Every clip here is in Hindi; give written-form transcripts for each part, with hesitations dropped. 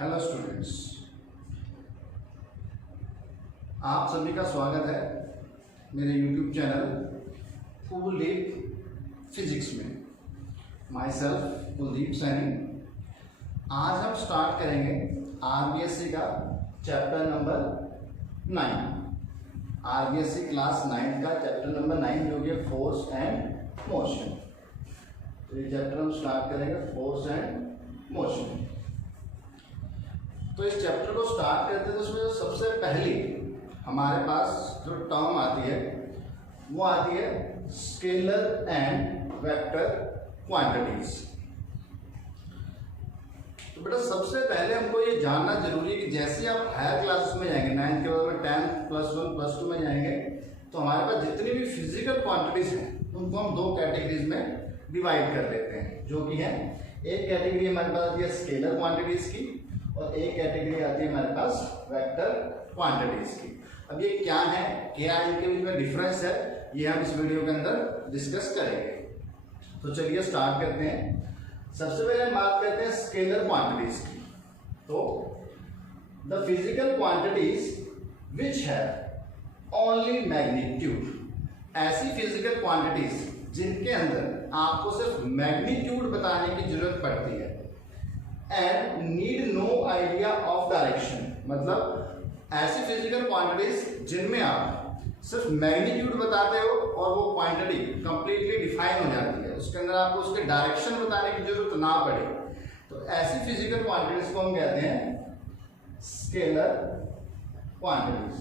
हेलो स्टूडेंट्स, आप सभी का स्वागत है मेरे यूट्यूब चैनल कुलदीप फिजिक्स में। My self Kuldeep Saini. आज हम स्टार्ट करेंगे आरबीएससी का चैप्टर नंबर 9, आरबीएससी क्लास 9 का चैप्टर नंबर 9 जो कि फोर्स एंड मोशन। तो ये चैप्टर हम स्टार्ट करेंगे फोर्स एंड मोशन। तो इस चैप्टर को स्टार्ट करते तो उसमें जो सबसे पहली हमारे पास जो टर्म आती है वो आती है स्केलर एंड वेक्टर क्वांटिटीज। तो बेटा सबसे पहले हमको ये जानना जरूरी है कि जैसे आप हायर क्लासेस में जाएंगे, 9th के बाद में 10th +1 +2 में जाएंगे, तो हमारे पास जितनी भी फिजिकल क्वांटिटीज हैं उनको हम दो कैटेगरीज में डिवाइड कर देते हैं, जो कि है एक कैटेगरी हमारे पास आती है स्केलर क्वांटिटीज की और एक कैटेगरी आती है हमारे पास वेक्टर क्वांटिटीज की। अब ये क्या है, क्या इनके बीच में डिफरेंस है, ये हम इस वीडियो के अंदर डिस्कस करेंगे। तो चलिए स्टार्ट करते हैं। सबसे पहले हम बात करते हैं स्केलर क्वांटिटीज की। तो the physical quantities which have only magnitude, ऐसी फिजिकल क्वांटिटीज जिनके अंदर आपको सिर्फ मैग्नीट्यूड बताने की जरूरत पड़ती है and need no idea of direction. मतलब ऐसी फिजिकल क्वांटिटीज जिनमें आप सिर्फ मैग्नीट्यूड बताते हो और वो क्वांटिटी कंप्लीटली डिफाइन हो जाती है, उसके अंदर आपको उसके डायरेक्शन बताने की जरूरत ना पड़े, तो ऐसी फिजिकल क्वांटिटीज को हम कहते हैं स्केलर क्वांटिटीज।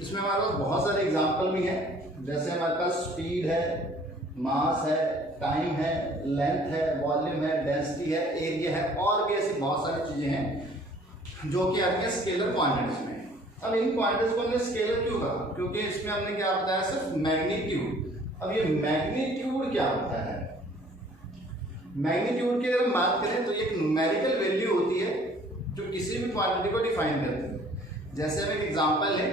इसमें हमारे पास बहुत सारे एग्जाम्पल भी हैं, जैसे हमारे पास स्पीड है, मास है, टाइम है, लेंथ है, वॉल्यूम है, डेंसिटी है, एरिया है, और भी ऐसी बहुत सारी चीजें हैं जो कि आती है स्केलर क्वांटिटीज में। अब इन क्वांटिटीज को हमने स्केलर क्यों कहा, क्योंकि इसमें हमने क्या बताया, सिर्फ मैग्नीट्यूड। अब ये मैग्नीट्यूड क्या होता है? मैग्नीट्यूड की अगर हम बात करें तो ये एक न्यूमेरिकल वैल्यू होती है जो किसी भी क्वांटिटी को डिफाइन करती है। जैसे हम एक एग्जांपल लें,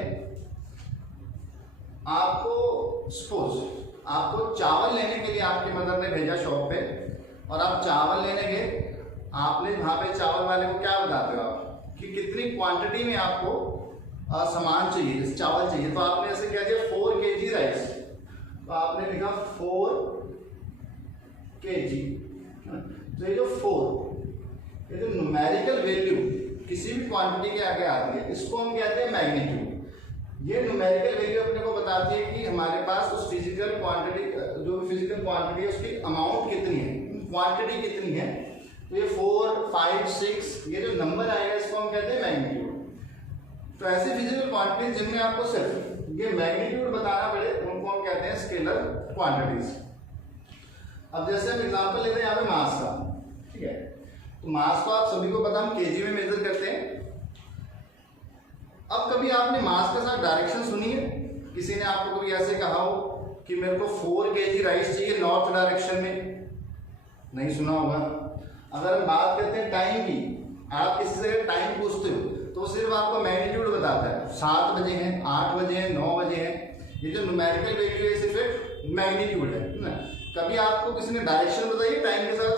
आपको सपोज आपको चावल लेने के लिए आपकी मदर ने भेजा शॉप पे, और आप चावल लेने गए, आपने वहां पे चावल वाले को क्या बताते हो आप कि कितनी क्वांटिटी में आपको सामान चाहिए, चावल चाहिए, तो आपने ऐसे कह दिया 4 kg राइस, तो आपने लिखा 4 kg। तो ये जो 4, ये जो न्यूमेरिकल वैल्यू किसी भी क्वांटिटी के आगे आती है, इसको हम कहते हैं मैग्नीट्यूड। ये न्यूमेरिकल वैल्यू अपने को बताती है कि हमारे पास उस फिजिकल क्वांटिटी, जो भी फिजिकल क्वांटिटी है उसकी अमाउंट कितनी है, क्वांटिटी कितनी है। तो ये 4, 5, 6 ये जो नंबर आएगा इसको हम कहते हैं मैग्नीट्यूड। तो ऐसी फिजिकल क्वांटिटीज जिनमें आपको सिर्फ ये मैग्नीट्यूड बताना पड़े उनको हम कहते हैं स्केलर क्वांटिटीज। अब जैसे हम एग्जांपल लेते हैं यहाँ पे मास का, ठीक है, तो मास को आप सभी को पता हम केजी में मेजर करते हैं। अब कभी आपने मास के साथ डायरेक्शन सुनी है? किसी ने आपको कभी ऐसे कहा हो कि मेरे को 4 kg राइस चाहिए नॉर्थ डायरेक्शन में? नहीं सुना होगा। अगर हम बात करते हैं टाइम की, आप किसी से टाइम पूछते हो तो सिर्फ आपको मैग्नीट्यूड बताता है, 7 बजे हैं, 8 बजे हैं, 9 बजे हैं। ये जो न्यूमेरिकल वैल्यू है सिर्फ एक मैग्नीट्यूड है ना। कभी आपको किसी ने डायरेक्शन बताई टाइम के साथ?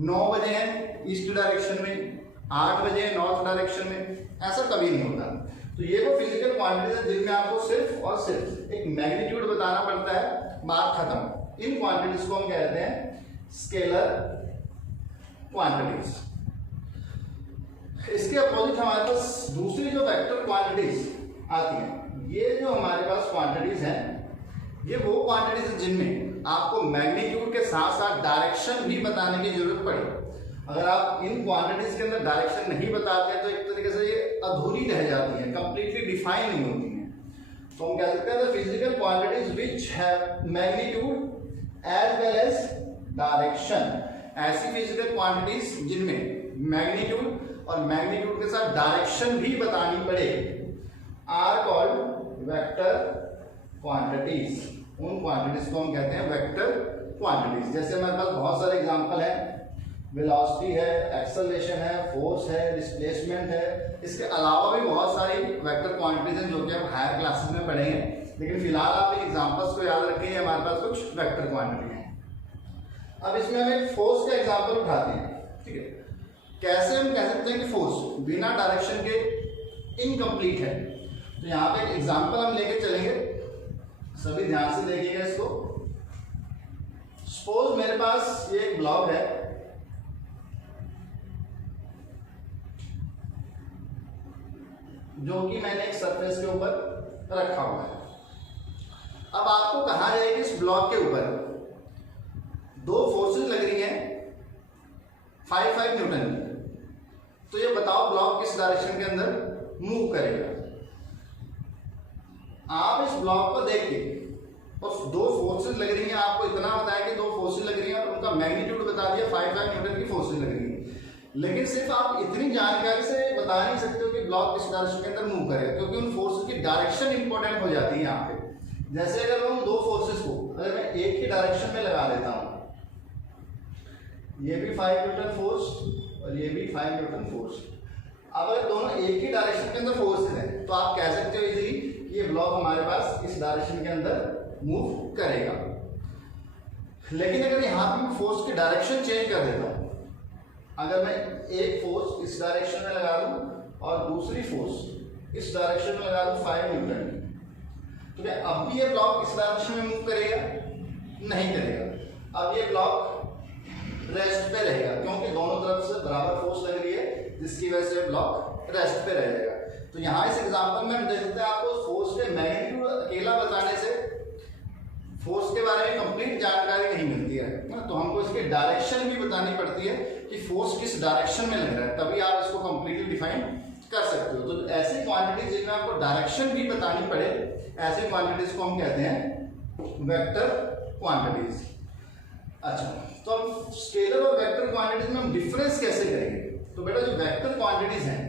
9 बजे हैं ईस्ट डायरेक्शन में, 8 बजे हैं नॉर्थ डायरेक्शन में, ऐसा कभी नहीं होता। तो ये वो फिजिकल क्वांटिटीज है जिनमें आपको सिर्फ और सिर्फ एक मैग्नीट्यूड बताना पड़ता है, बात खत्म। इन क्वांटिटीज को हम कहते हैं स्केलर क्वांटिटीज। इसके अपोजिट हमारे पास दूसरी जो वेक्टर क्वांटिटीज आती हैं, ये जो हमारे पास क्वांटिटीज हैं, ये वो क्वांटिटीज हैं जिनमें आपको मैग्नीट्यूड के साथ साथ डायरेक्शन भी बताने की जरूरत पड़े। अगर आप इन क्वांटिटीज के अंदर डायरेक्शन नहीं बताते तो एक तरीके से ये अधूरी रह जाती है, कंप्लीटली डिफाइन नहीं होती हैं। तो हम कह सकते हैं the physical quantities which have magnitude as well as direction. ऐसी फिजिकल क्वांटिटीज जिनमें मैग्नीट्यूड और मैग्नीट्यूड के साथ डायरेक्शन भी बतानी पड़े आर कॉल्ड वेक्टर क्वांटिटीज। उन क्वांटिटीज को हम कहते हैं वेक्टर क्वांटिटीज। जैसे हमारे पास बहुत सारे एग्जांपल हैं, वेलोसिटी है, एक्सेलरेशन है, फोर्स है, डिस्प्लेसमेंट है। इसके अलावा भी बहुत सारी वेक्टर क्वांटिटीज हैं जो कि आप हायर क्लासेस में पढ़ेंगे, लेकिन फिलहाल आप इन एग्जांपल्स को याद रखें, हमारे पास कुछ वेक्टर क्वांटिटी हैं। अब इसमें हम एक फोर्स का एग्जांपल उठाते हैं, ठीक है। कैसे हम कह सकते हैं कि फोर्स बिना डायरेक्शन के इनकम्प्लीट है? तो यहाँ पे एक एग्जांपल हम लेके चलेंगे, सभी ध्यान से देखिएगा इसको। सपोज मेरे पास ये एक ब्लॉक है, जो कि मैंने एक सरफेस के ऊपर रखा हुआ है। अब आपको कहा जाए कि इस ब्लॉक के ऊपर दो फोर्सेस लग रही हैं 5 न्यूटन की, तो ये बताओ ब्लॉक किस डायरेक्शन के अंदर मूव करेगा? आप इस ब्लॉक को देख के और दो फोर्सेस लग रही हैं, आपको इतना बताया कि दो फोर्सेस लग रही हैं और उनका मैग्नीट्यूड बता दिया 5 न्यूटन की फोर्सेस लग रही हैं, लेकिन सिर्फ आप इतनी जानकारी से बता नहीं सकते हो कि ब्लॉक किस डायरेक्शन के अंदर मूव करेगा, क्योंकि उन फोर्सेस की डायरेक्शन इंपॉर्टेंट हो जाती है यहाँ पे। जैसे अगर मैं उन दो फोर्सेस को अगर मैं एक ही डायरेक्शन में लगा देता हूँ, ये भी 5 न्यूटन फोर्स और ये भी 5 न्यूटन फोर्स, अब अगर दोनों एक ही डायरेक्शन के अंदर फोर्सेस हैं तो आप कह सकते हो इजीली कि ये ब्लॉक हमारे पास इस डायरेक्शन के अंदर मूव करेगा। लेकिन अगर यहाँ पे मैं फोर्स की डायरेक्शन चेंज कर देता हूँ, अगर मैं एक फोर्स इस डायरेक्शन में लगा दूं और दूसरी फोर्स इस डायरेक्शन में लगा दूं 5 न्यूटन, तो क्या अब भी ये ब्लॉक इस डायरेक्शन में मूव करेगा? नहीं करेगा। अब ये ब्लॉक रेस्ट पे रहेगा, क्योंकि दोनों तरफ से बराबर फोर्स लग रही है, जिसकी वजह से ब्लॉक रेस्ट पे रहेगा। तो यहाँ इस एग्जांपल में हम देख सकते हैं, आपको फोर्स के मैग्नीट्यूड अकेला बताने से फोर्स के बारे में कंप्लीट जानकारी नहीं मिलती है ना, तो हमको इसकी डायरेक्शन भी बतानी पड़ती है कि फोर्स किस डायरेक्शन में लग रहा है, तभी आप इसको कंप्लीटली डिफाइन कर सकते हो। तो ऐसी क्वांटिटीज जिनमें आपको डायरेक्शन भी बतानी पड़े, ऐसी क्वांटिटीज को हम कहते हैं वेक्टर क्वांटिटीज। अच्छा, तो हम स्केलर और वेक्टर क्वांटिटीज में हम डिफरेंस कैसे करेंगे? तो बेटा जो वेक्टर क्वांटिटीज हैं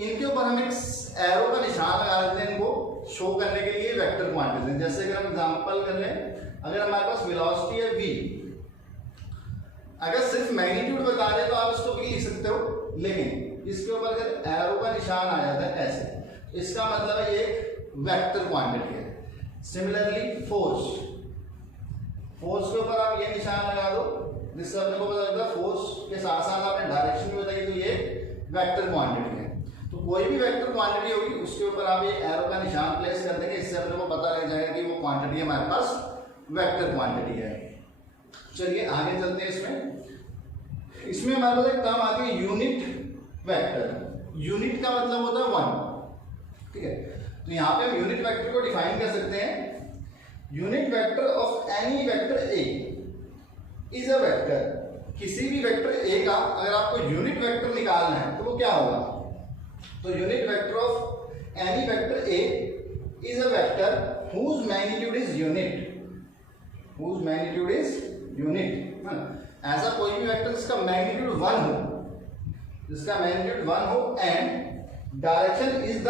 इनके ऊपर हम एक एरो का निशान लगा देते हैं, इनको शो करने के लिए वेक्टर क्वांटिटीज। जैसे अगर हम एग्जांपल कर लें, अगर हमारे पास वेलोसिटी है v, अगर सिर्फ मैग्नीट्यूड बता दे तो आप इसको भी लिख सकते हो, लेकिन इसके ऊपर अगर एरो का निशान आ जाता है ऐसे, इसका मतलब है ये एक वेक्टर क्वांटिटी है। सिमिलरली फोर्स के ऊपर आप ये निशान लगा दो, जिससे अपने को पता लगता है फोर्स के साथ साथ आपने डायरेक्शन भी बताई, तो ये वेक्टर क्वांटिटी है। तो कोई भी वेक्टर क्वांटिटी होगी उसके ऊपर आप ये एरो का निशान प्लेस कर देंगे, इससे अपने को पता लग जाएगा कि वो क्वांटिटी हमारे पास वेक्टर क्वांटिटी है। चलिए आगे चलते हैं। इसमें हमारे पास एक टर्म आती है यूनिट वेक्टर। यूनिट का मतलब होता है 1, ठीक है। तो यहाँ पे हम यूनिट वेक्टर को डिफाइन कर सकते हैं, unit vector of any vector A is a vector. किसी भी वेक्टर ए का अगर आपको यूनिट वेक्टर निकालना है तो वो क्या होगा? तो unit vector of any vector A is a vector whose magnitude is unit, whose magnitude is unit। ऐसा कोई भी वेक्टर जिसका मैग्नीट्यूड 1 हो, जिसका मैग्नीट्यूड 1 हो and direction is the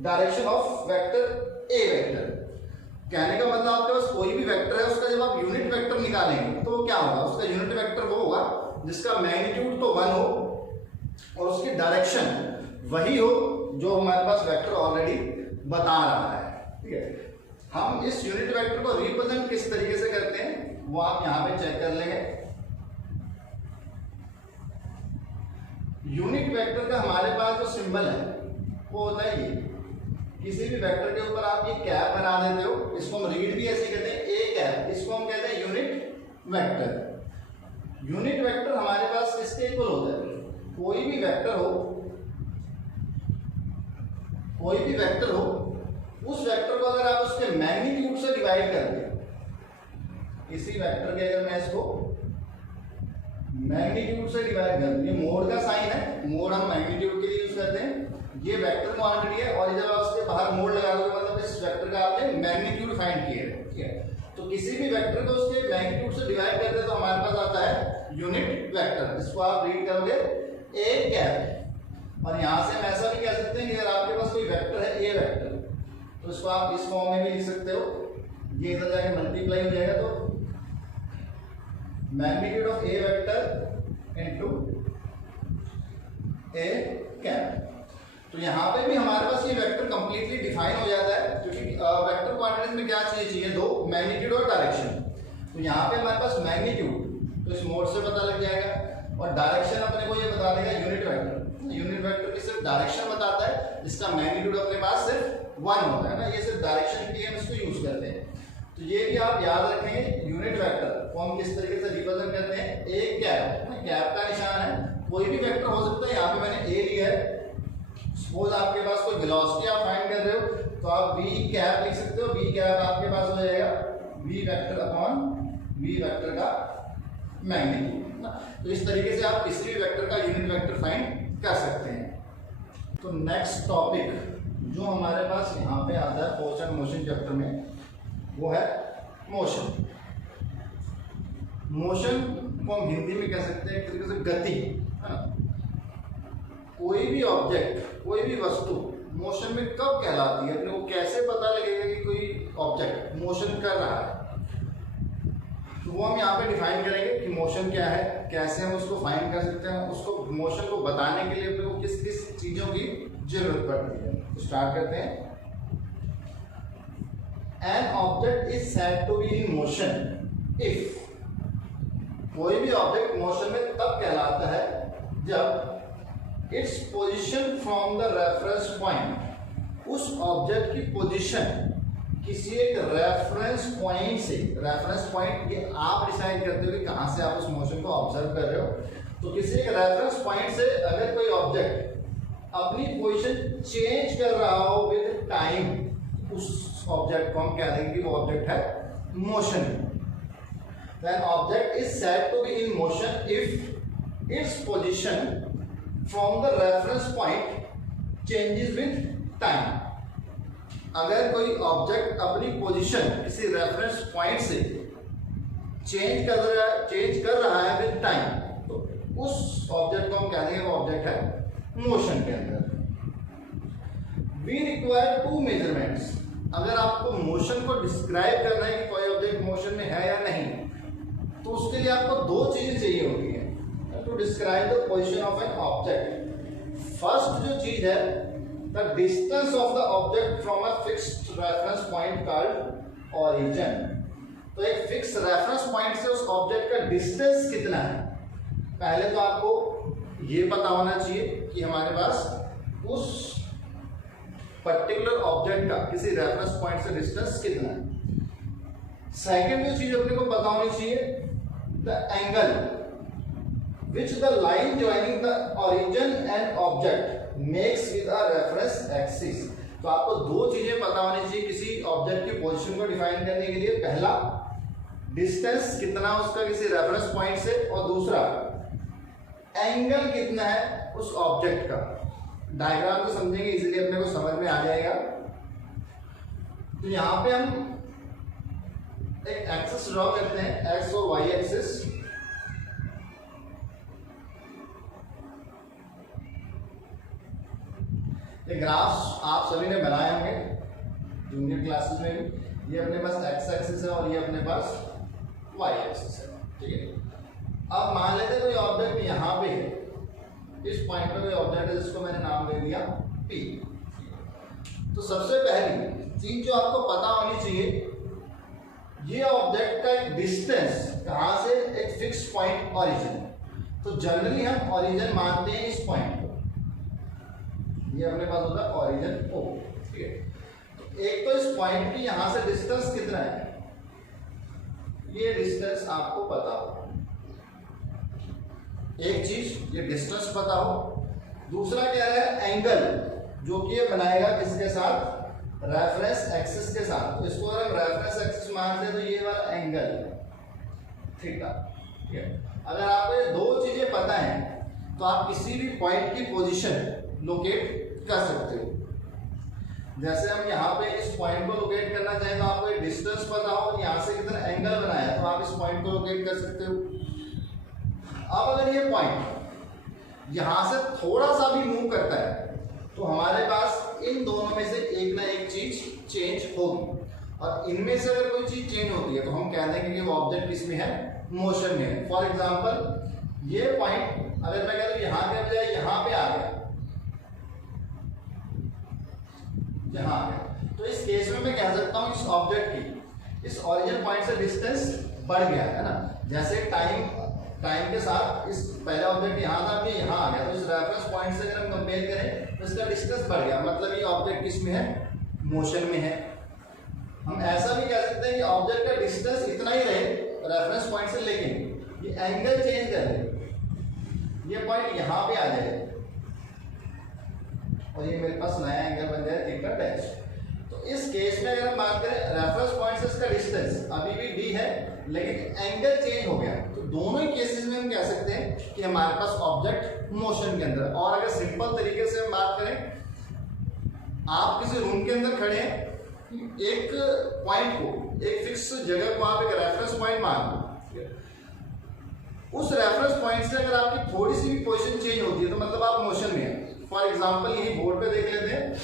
direction of vector A vector. कहने का मतलब आपके पास कोई भी वेक्टर है, उसका जब आप यूनिट वेक्टर निकालेंगे तो वो क्या होगा? उसका यूनिट वेक्टर वो होगा जिसका मैग्नीट्यूड तो 1 हो और उसकी डायरेक्शन वही हो जो हमारे पास वेक्टर ऑलरेडी बता रहा है, ठीक है। हम इस यूनिट वेक्टर को रिप्रेजेंट किस तरीके से करते हैं वो आप यहां पे चेक कर लेंगे। यूनिट वेक्टर का हमारे पास जो सिंबल है वो होता है ये। किसी भी वेक्टर के ऊपर आप ये कैप बना देते हो, इसको हम रीड भी ऐसे कहते हैं, ए कैप, इसको हम कहते हैं यूनिट वेक्टर। यूनिट वेक्टर हमारे पास किसके इक्वल होता है? कोई भी वेक्टर हो, कोई भी वेक्टर हो, उस वेक्टर को अगर आप उसके मैग्नीट्यूड से डिवाइड कर दें, इसी वेक्टर के अगर मैं इसको मैग्नीट्यूड से डिवाइड कर दूं, ये मोड का साइन है, मोड हम मैग्नीट्यूड के लिए यूज करते हैं, ये वेक्टर क्वांटिटी है और जब आप उसके बाहर मोड लगा दोगे मतलब इस वेक्टर का आपने मैग्नीट्यूड फाइंड किया है, ठीक है। तो किसी भी वेक्टर को उसके मैग्नीट्यूड से डिवाइड करते हैं तो हमारे पास आता है यूनिट वेक्टर, जिसको आप रीड करोगे ए कैप। और यहां से हम ऐसा भी कह सकते हैं कि अगर आपके पास कोई वेक्टर है ए वेक्टर, तो इसको आप इस फॉर्म में भी लिख सकते हो, ये इधर जाके मल्टीप्लाई हो जाएगा, तो magnitude of A vector into A cap. तो यहाँ पे भी हमारे पास ये वेक्टर कंप्लीटली डिफाइन हो जाता है, क्योंकि वेक्टर क्वांटिटीज में क्या चाहिए? दो, मैग्नीट्यूड और डायरेक्शन। तो यहाँ पे हमारे पास मैग्नीट्यूड तो इस मोड से पता लग जाएगा और डायरेक्शन अपने को बता देगा यूनिट वेक्टर। यूनिट वेक्टर की सिर्फ डायरेक्शन बताता है, इसका मैग्नीट्यूड अपने पास सिर्फ 1 होता है ना, ये सिर्फ डायरेक्शन के लिए हम इसको यूज करते हैं। तो ये भी आप याद रखेंगे, यूनिट वेक्टर को हम किस तरीके से रिप्रेजेंट करते हैं, एक कैप, कैप का निशान है, कोई भी वेक्टर हो सकता है। यहाँ पे मैंने ए लिया है, सपोज आपके पास कोई वेलोसिटी आप फाइंड कर रहे हो तो आप v कैप लिख सकते हो, v कैप आपके पास हो जाएगा v vector upon v vector का मैग्नीट्यूड ना। तो इस तरीके से आप किसी भी वेक्टर का यूनिट वेक्टर फाइंड कर सकते हैं। तो नेक्स्ट टॉपिक जो हमारे पास यहाँ पे आता है फोर्स एंड मोशन चैप्टर में, वो है मोशन। मोशन को हम हिंदी में कह सकते हैं एक तरीके से गति, है ना। कोई भी ऑब्जेक्ट, कोई भी वस्तु मोशन में कब कहलाती है, अपने को कैसे पता लगेगा कि कोई ऑब्जेक्ट मोशन कर रहा है, तो वो हम यहाँ पे डिफाइन करेंगे कि मोशन क्या है, कैसे हम उसको फाइंड कर सकते हैं, उसको मोशन को बताने के लिए अपने को किस किस चीजों की जरूरत पड़ती है। तो स्टार्ट करते हैं। An object is said to be in motion if, कोई भी ऑब्जेक्ट मोशन में तब कहलाता है जब its position from the reference point, उस ऑब्जेक्ट की पोजीशन किसी एक रेफरेंस पॉइंट से, रेफरेंस पॉइंट ये आप डिसाइड करते हो कि कहां से आप उस मोशन को ऑब्जर्व कर रहे हो, तो किसी एक रेफरेंस पॉइंट से अगर कोई ऑब्जेक्ट अपनी पोजीशन चेंज कर रहा हो विद टाइम, उस ऑब्जेक्ट को हम कह देंगे कि वो ऑब्जेक्ट है motion. Then object is said to be in motion if its position from the reference point changes with time। अगर कोई ऑब्जेक्ट अपनी पोजीशन किसी रेफरेंस पॉइंट से चेंज कर रहा है विद टाइम, तो उस ऑब्जेक्ट को हम कह देंगे वो ऑब्जेक्ट है मोशन के अंदर। We require two measurements। अगर आपको मोशन को डिस्क्राइब करना है कि कोई ऑब्जेक्ट मोशन में है या नहीं, तो उसके लिए आपको दो चीजें चाहिए होती हैं to describe the position of an object. First जो चीज है, the distance of the object from a fixed reference point called origin. तो एक फिक्स रेफरेंस पॉइंट से उस ऑब्जेक्ट का डिस्टेंस कितना है, पहले तो आपको ये पता होना चाहिए कि हमारे पास उस पर्टिकुलर ऑब्जेक्ट का किसी रेफरेंस पॉइंट से डिस्टेंस कितना है। सेकेंड जो चीज अपने को पता होनी चाहिए, the angle which the line joining the origin and object makes with a reference axis. तो आपको दो चीजें पता होनी चाहिए किसी ऑब्जेक्ट की पोजीशन को डिफाइन करने के लिए, पहला डिस्टेंस कितना उसका किसी रेफरेंस पॉइंट से, और दूसरा एंगल कितना है उस ऑब्जेक्ट का। डायग्राम को समझेंगे इजीली अपने को समझ में आ जाएगा। तो यहां पे हम एक एक्सिस ड्रॉ करते हैं, एक्स और वाई एक्सिस। ये ग्राफ्स आप सभी ने बनाए होंगे जूनियर क्लासेस में भी। ये अपने पास एक्स एक्सिस है और ये अपने पास वाई एक्सिस है, ठीक है। अब मान लेते हैं कोई ऑब्जेक्ट यहाँ पे है, इस पॉइंट पे कोई ऑब्जेक्ट है जिसको मैंने नाम दे दिया P। तो सबसे पहली चीज जो आपको पता होनी चाहिए, ये ऑब्जेक्ट का एक डिस्टेंस कहां से, एक फिक्स पॉइंट ओरिजिन। तो जनरली हम ओरिजिन मानते हैं इस पॉइंट को, ये अपने पास होता है ओरिजिन O, ठीक है। तो एक तो इस पॉइंट की यहां से डिस्टेंस कितना है, ये डिस्टेंस आपको पता हो, एक चीज ये डिस्टेंस पता हो। दूसरा क्या है, एंगल जो कि ये बनाएगा किसके साथ, रेफरेंस एक्सिस के साथ। तो इसको अगर हम रेफरेंस एक्सिस मानते हैं तो ये वाला एंगल थीटा, ठीक है। अगर आपको ये दो चीजें पता हैं तो आप किसी भी पॉइंट की पोजीशन लोकेट कर सकते हो। जैसे हम यहाँ पे इस पॉइंट को लोकेट करना चाहें तो आपको ये डिस्टेंस पता हो, यहाँ से कितना एंगल बनाया तो आप इस पॉइंट को लोकेट कर सकते हो। अब अगर ये पॉइंट यहां से थोड़ा सा भी मूव करता है तो हमारे पास इन दोनों में से एक ना एक चीज चेंज होगी, और इनमें से अगर कोई चीज चेंज होती है तो हम कह देंगे कि वो ऑब्जेक्ट किसमें है, मोशन में है। फॉर एग्जांपल ये पॉइंट अगर मैं कहता हूं यहां के बजाय यहां पे आ गया, यहां आ गया, तो इस केस में मैं कह सकता हूं इस ऑब्जेक्ट की इस ओरिजिन पॉइंट से डिस्टेंस बढ़ गया है ना। जैसे टाइम टाइम के साथ इस पहला ऑब्जेक्ट यहाँ था, अभी यहाँ आ गया, तो इस रेफरेंस पॉइंट से अगर हम कंपेयर करें तो इसका डिस्टेंस बढ़ गया, मतलब ये ऑब्जेक्ट किस में है, मोशन में है। हम ऐसा भी कह सकते हैं कि ऑब्जेक्ट का डिस्टेंस इतना ही रहे रेफरेंस पॉइंट से, लेकिन ये एंगल चेंज कर ले, ये पॉइंट यहाँ पे आ जाए और ये मेरे पास नया एंगल बन जाए थीटा डैश। तो इस केस में अगर हम बात करें रेफरेंस पॉइंट से इसका डिस्टेंस अभी भी d है, लेकिन एंगल चेंज हो गया, तो दोनों ही केसेस में हम कह सकते हैं कि हमारे पास ऑब्जेक्ट मोशन के अंदर। और अगर सिंपल तरीके से हम बात करें, आप किसी रूम के अंदर खड़े हैं, एक पॉइंट को, एक फिक्स जगह को आप एक रेफरेंस पॉइंट मान लो, उस रेफरेंस पॉइंट से अगर आपकी थोड़ी सी भी पोजीशन चेंज होती है तो मतलब आप मोशन में हैं। फॉर एग्जांपल यही बोर्ड पे देख लेते हैं,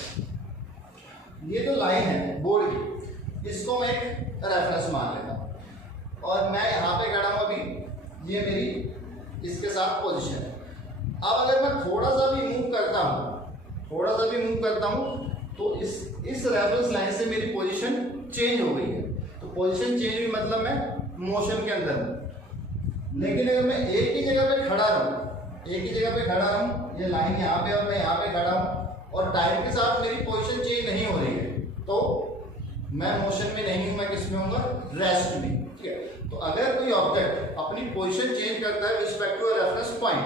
ये तो लाइन है बोर्ड की, इसको मैं एक रेफरेंस मान लेता हूँ और मैं यहाँ पे खड़ा हूँ, अभी ये मेरी इसके साथ पोजीशन है। अब अगर मैं थोड़ा सा भी मूव करता हूँ तो इस रेफरेंस लाइन से मेरी पोजीशन चेंज हो गई है, तो पोजीशन चेंज हुई मतलब मैं मोशन के अंदर हूँ। लेकिन अगर मैं एक ही जगह पे खड़ा रहूँ, ये लाइन यहाँ पे और मैं यहाँ पे खड़ा हूँ और टाइम के साथ मेरी पोजीशन चेंज नहीं हो रही है, तो मैं मोशन में नहीं हूँ, मैं किस में हूँगा, रेस्ट में। ठीक है, तो अगर कोई ऑब्जेक्ट अपनी पोजीशन चेंज करता है रिस्पेक्ट टू रेफरेंस पॉइंट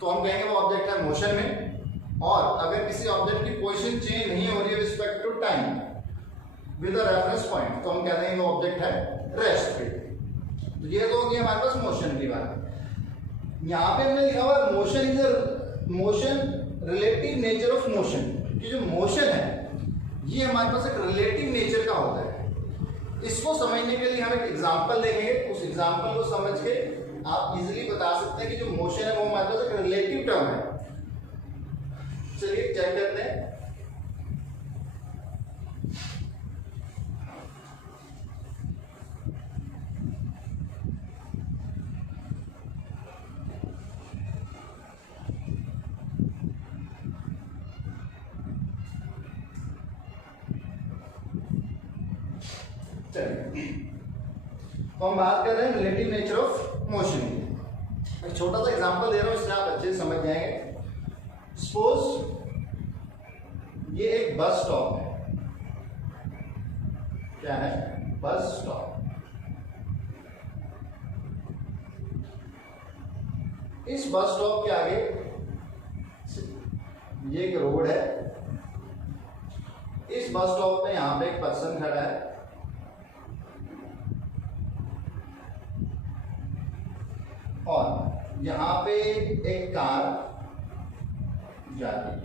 तो हम कहेंगे वो ऑब्जेक्ट है मोशन में, और अगर किसी ऑब्जेक्ट की पोजीशन चेंज नहीं हो रही है respect to time with a reference point तो हम कहते हैं वो ऑब्जेक्ट है रेस्ट पे। तो ये तो हो गई हमारे पास मोशन की बात। यहाँ पे हमने लिखा हुआ motion is motion relative nature of motion, कि जो मोशन है ये हमारे पास एक रिलेटिव नेचर का होता है। इसको समझने के लिए हम एक एग्जांपल देखेंगे, उस एग्जांपल को समझ के आप इजीली बता सकते हैं कि जो मोशन है वो हमारे पास एक रिलेटिव टर्म है। चलिए चेक करते हैं। तो हम बात कर रहे हैं रिलेटिव नेचर ऑफ मोशन। एक छोटा सा एग्जांपल दे रहा हूं, इससे आप अच्छे से समझ जाएंगे। सपोज ये एक बस स्टॉप है, क्या है, बस स्टॉप। इस बस स्टॉप के आगे ये एक रोड है, इस बस स्टॉप पे यहां पे एक पर्सन खड़ा है और यहां पे एक कार जाती है।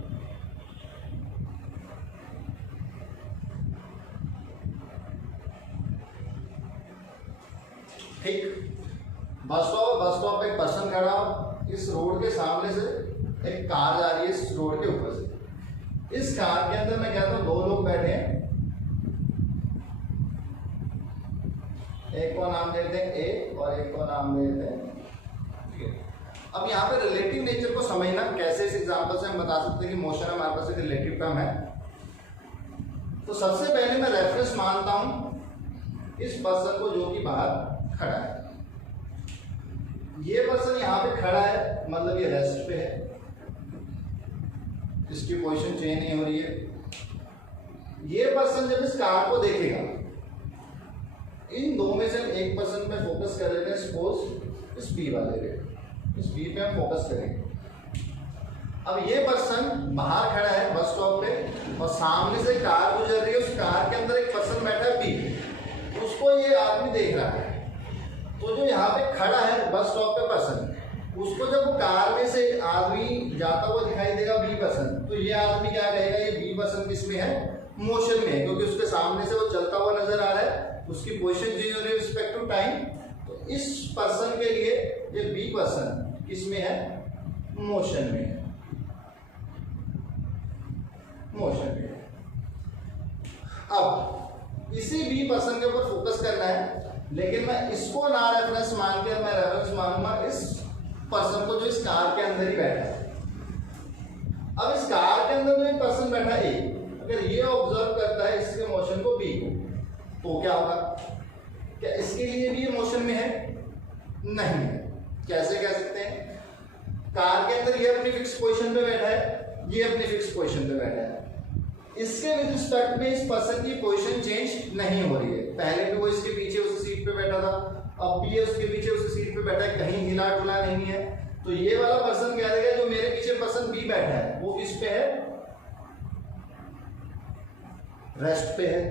ठीक, बस स्टॉप पे एक पर्सन खड़ा हो, इस रोड के सामने से एक कार जा रही है, इस रोड के ऊपर से। इस कार के अंदर मैं कहता हूं दो लोग बैठे हैं, एक को नाम देते हैं ए और एक को नाम देते हैं। अब यहाँ पे रिलेटिव नेचर को समझना कैसे, इस एग्जांपल से हम बता सकते हैं कि मोशन हमारे पास एक रिलेटिव टर्म है। तो सबसे पहले मैं रेफरेंस मानता हूं इस पर्सन को जो कि बाहर खड़ा है। ये पर्सन यहाँ पे खड़ा है मतलब ये रेस्ट पे है, इसकी पोजीशन चेंज नहीं हो रही है। ये पर्सन जब इस कार को देखेगा, इन दो में से एक पर्सन पे फोकस कर रहे हैं, सपोज इस बी वाले पे, इस बी पे हम फोकस करेंगे। अब ये पर्सन बाहर खड़ा है बस स्टॉप पे और सामने से कार गुजर रही है, उस कार के अंदर एक पर्सन बैठा है बी, उसको ये आदमी देख रहा है। तो जो यहाँ पे खड़ा है बस स्टॉप पे पर्सन, उसको जब कार में से आदमी जाता हुआ दिखाई देगा बी पर्सन, तो ये आदमी क्या कहेगा, ये बी पर्सन किस में है, मोशन में है, क्योंकि उसके सामने से वो चलता हुआ नजर आ रहा है, उसकी पोजीशन चेंज हो रही है रिस्पेक्ट टू टाइम। तो इस पर्सन के लिए ये बी पर्सन किसमें है, मोशन में है, मोशन में है। अब इसी बी पर्सन के ऊपर फोकस करना है, लेकिन मैं इसको ना रेफरेंस मान के मैं रेफरेंस मानूंगा इस पर्सन को जो इस कार के अंदर ही बैठा है। अब इस कार के अंदर जो एक पर्सन बैठा है ए, अगर ये ऑब्जर्व करता है इसके मोशन को बी को, तो क्या होगा, क्या इसके लिए भी ये मोशन में है, नहीं है। कैसे कह सकते हैं? कार के अंदर ये अपनी फिक्स पोजीशन पे बैठा है, ये अपनी फिक्स पोजीशन पे बैठा है, इसके विद रिस्पेक्ट में इस पर्सन की पोजीशन चेंज नहीं हो रही है। पहले भी वो इसके पीछे उस सीट पे बैठा था, अब भी ये उसके पीछे उस सीट पे बैठा है, कहीं हिला डुला नहीं है। तो ये वाला पर्सन क्या देगा, जो मेरे पीछे पर्सन बी बैठा है वो इस पे है, रेस्ट पे है।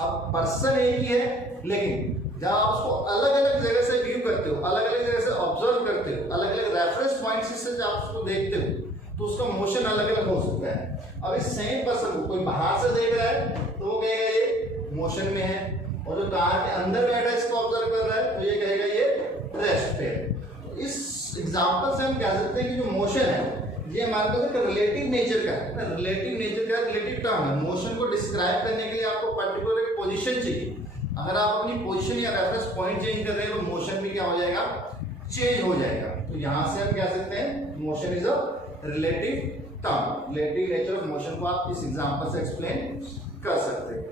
अब पर्सन एक ही है, लेकिन जब आप उसको अलग अलग जगह से व्यू करते हो, अलग अलग जगह से ऑब्जर्व करते हो, अलग अलग रेफरेंस पॉइंट से जब आप उसको देखते हो, तो उसका मोशन अलग अलग हो सकता है। अब इस सेम पर्सन को कोई बाहर से देख रहा है तो वो कहेगा ये मोशन में है, और जो कार के अंदर बैठा है इसको ऑब्जर्व कर रहा है तो ये कहेगा ये रेस्ट पे है। तो इस एग्जांपल से हम कह सकते हैं कि जो मोशन है ये हमारे पास एक रिलेटिव नेचर का है। रिलेटिव नेचर का रिलेटिव टर्म है। मोशन को डिस्क्राइब करने के लिए आपको पर्टिकुलर एक पोजीशन चाहिए। अगर आप अपनी पोजीशन या रेफरेंस पॉइंट चेंज कर रहे हैं तो मोशन भी क्या हो जाएगा, चेंज हो जाएगा। तो यहां से हम कह सकते हैं motion is a relative term. Relative nature of motion को आप इस एग्जांपल से एक्सप्लेन कर सकते हैं।